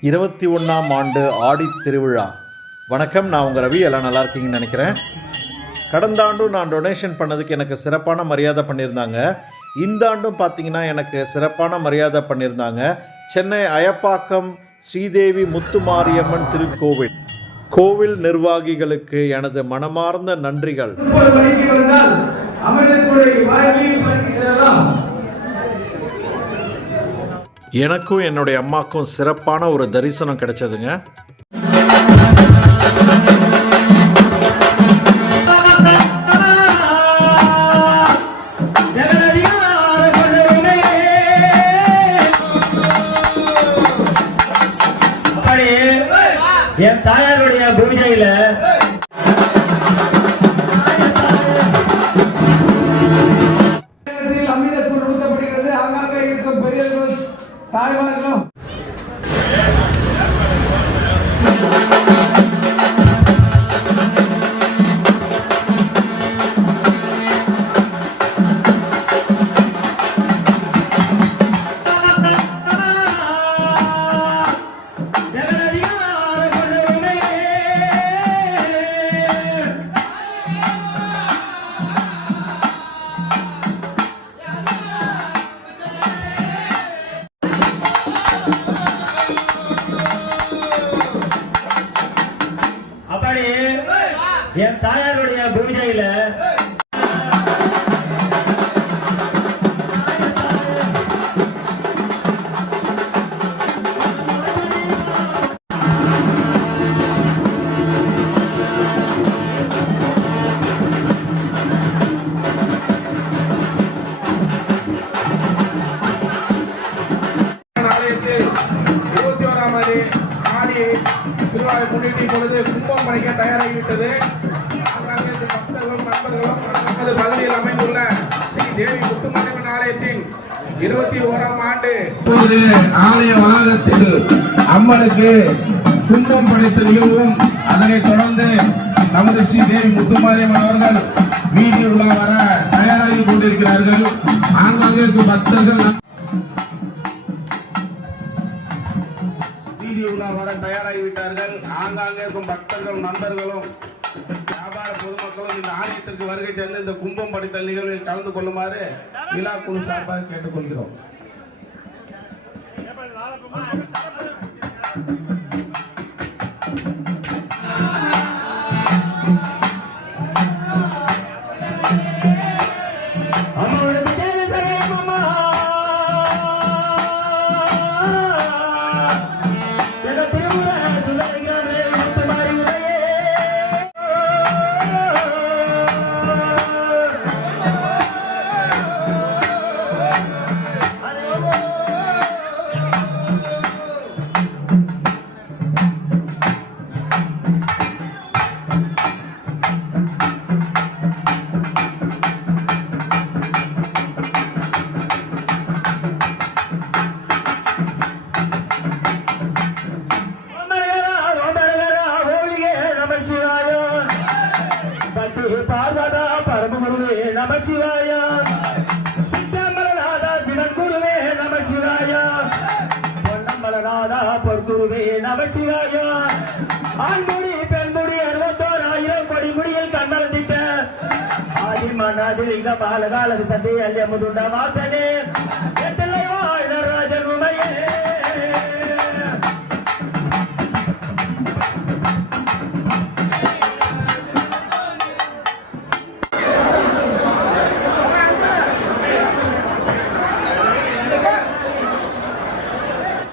இருபத்தி ஒன்றாம் ஆண்டு ஆடித் திருவிழா. வணக்கம் நான் உங்கள் ரவி எல்லாம் நல்லா இருக்கீங்கன்னு நினைக்கிறேன். கடந்த ஆண்டும் நான் டொனேஷன் பண்ணதுக்கு எனக்கு சிறப்பான மரியாதை பண்ணியிருந்தாங்க. இந்த ஆண்டும் பார்த்தீங்கன்னா எனக்கு சிறப்பான மரியாதை பண்ணியிருந்தாங்க. சென்னை அயப்பாக்கம் ஸ்ரீதேவி முத்துமாரியம்மன் திருக்கோவில். கோவில் நிர்வாகிகளுக்கு எனது மனமார்ந்த நன்றிகள். எனக்கும் என்னுடைய அம்மாக்கும் சிறப்பான ஒரு தரிசனம் கிடைச்சதுங்க. என் தாயாருடைய பூஜையில 말하죠. என் தாயாருடைய பூஜையில இருபத்தி ஓராமது ஆடி திருவாரூர் முன்னிட்டு இப்பொழுது கும்பம் படைக்க தயாராகிவிட்டது. இருபத்தி ஓராம் ஆண்டு. இப்போது ஆலய வளாகத்தில் அம்மனுக்கு கும்பம் படைத்த நிகழ்வும் அதனைத் தொடர்ந்து நமது ஸ்ரீ தேவி முத்துமாரியம்மன் அவர்கள் வீதி உலா வர தயாராகி கொண்டிருக்கிறார்கள். ஆங்காங்கே பக்தர்கள் வீதி உலா வர தயாராகி விட்டார்கள். ஆங்காங்கே இருக்கும் பக்தர்களும் நண்பர்களும் வியாபார பொதுமக்களும் இந்த ஆலயத்திற்கு வருகை தந்து இந்த கும்பம் படித்தல் நிகழ்வில் கலந்து கொள்ளுமாறு விழா குழு சார்பாக கேட்டுக்கொள்கிறோம். நம சிவாய சித்தம்பலநாதா சிவன் குருவே நம சிவாயா பொன்னம்பலநாதா பொற்குருவே நம சிவாயா ஆண்முடி பெண்முடி அறுபத்தோராயிரம் கொடி முடியில் கண்ணளந்திட்ட ஆதி மன்னாதில் இங்க பாலகால சந்தை அல்ல முதுண்ட வாசனே. எத்தனை